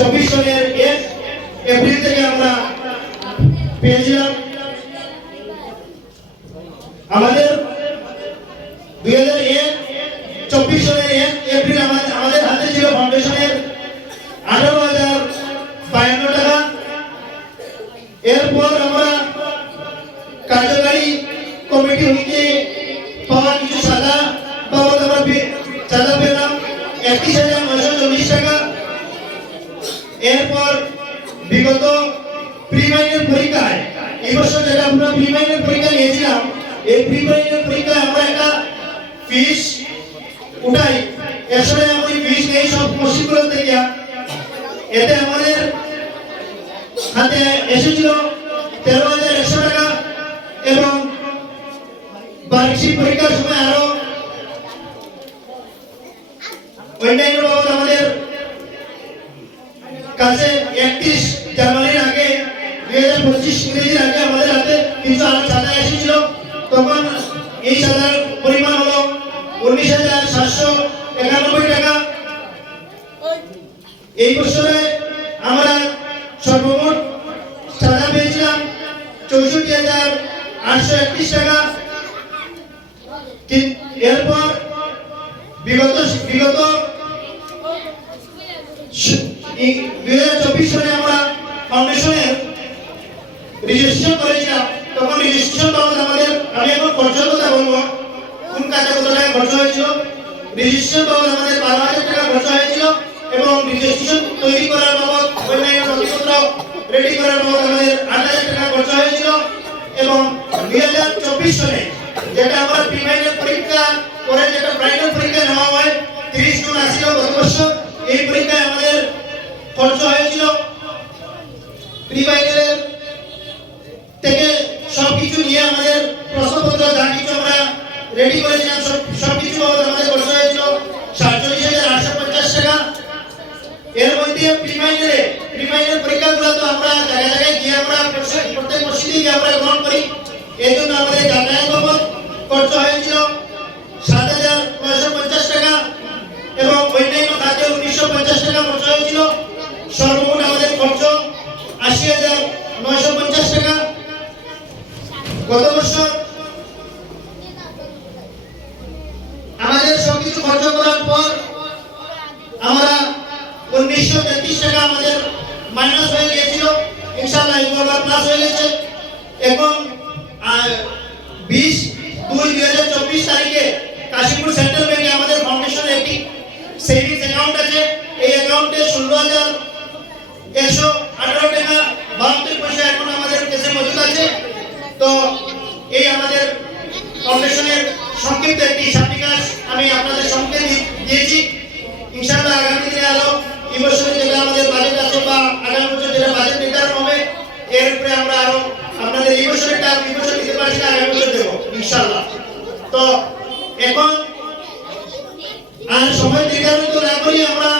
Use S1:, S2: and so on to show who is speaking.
S1: চব্বিশ সনের এক এপ্রিল থেকে আমরা পেয়েছিলাম। আমাদের দুই হাজার এক, চব্বিশ সনের এক এপ্রিল আমাদের হাতে ছিল ফাউন্ডেশনের আঠারো হাজার বায়ান্ন টাকা। এরপর আমরা কার্যকারী কমিটি হইতে পাওয়া কিছু সাদা বাবদ আমরা চাঁদা পেলাম। চল্লিশ টাকা এরপর বিগত প্রি মাইনের পরীক্ষায়, এই বছর যেটা আমরা প্রি মাইনের পরীক্ষা নিয়েছিলাম, এই প্রি মাইনের পরীক্ষায় আমরা একটা ফিস উঠাই। আসলে আমি ফিস নেই সব পশ্চিমগুলো থেকে এতে আমাদের হাতে এসেছিল তেরো হাজার একশো টাকা এবং বার্ষিক পরীক্ষার সময় আরও অন্যান্য আমাদের একত্রিশ জানুয়ারির আগে, দুই হাজার পঁচিশ ইংরেজির আগে আমাদের হাতে কিছু চাঁদা এসেছিল। তখন এই চাঁদার পরিমাণ হলো উনিশ হাজার সাতশো একানব্বই টাকা। এই বছরে আমরা সর্বমোট চাঁদা পেয়েছিলাম চৌষট্টি হাজার আটশো একত্রিশ টাকা। এরপর বিগত বিগত দুই হাজার চব্বিশ সালে আমরা ফাউন্ডেশনের রেজিস্ট্রেশন করেছিলাম। তখন রেজিস্ট্রেশন বাবদ আমাদের, আমি এখন খরচের কথা বলব কোন কাজে কত টাকা খরচ হয়েছিল রেজিস্ট্রেশন বাবদ আমাদের বারো হাজার টাকা খরচ হয়েছিল এবং রেজিস্ট্রেশন তৈরি করার বাবদ অন্যান্য নথিপত্র রেডি করার বাবদ আমাদের আট হাজার টাকা খরচ হয়েছিল এবং দুই হাজার চব্বিশ সালে যেটা আমরা প্রিমাইনারি পরীক্ষা করে যেটা ফাইনাল পরীক্ষা নেওয়া হয়, তিরিশ জুন আসছিল গত বছর, এই পরীক্ষায় আমাদের আমরা জায়গায় জায়গায় গিয়ে আমরা প্রত্যেক মসজিদে গিয়ে আমরা গ্রহণ করি। এই জন্য আমাদের যাতায়াত বাবদ খরচ হয়েছিল সাত হাজার পঞ্চাশ টাকা এবং অন্যান্য খাতে উনিশশো পঞ্চাশ টাকা খরচ হয়েছিল। সর্বমোট আমাদের খরচ আশি হাজার নয়শো পঞ্চাশ টাকা। গত বছর আমাদের সবকিছু খরচ করার পর আমরা উনিশশো তেত্রিশ টাকা আমাদের মাইনাস হয়ে গিয়েছিল। ইনশাল্লাহ এগুলো আবার প্লাস হয়ে গেছে। এখন বিশ দুই দুই হাজার চব্বিশ তারিখে কাশীপুর সেন্ট্রাল ব্যাংকে আমাদের ফাউন্ডেশনের একটি সেভিংস অ্যাকাউন্ট আছে। এই অ্যাকাউন্টে ষোলো হাজার তো এখন আর সময় দীর্ঘায়িত না করি আমরা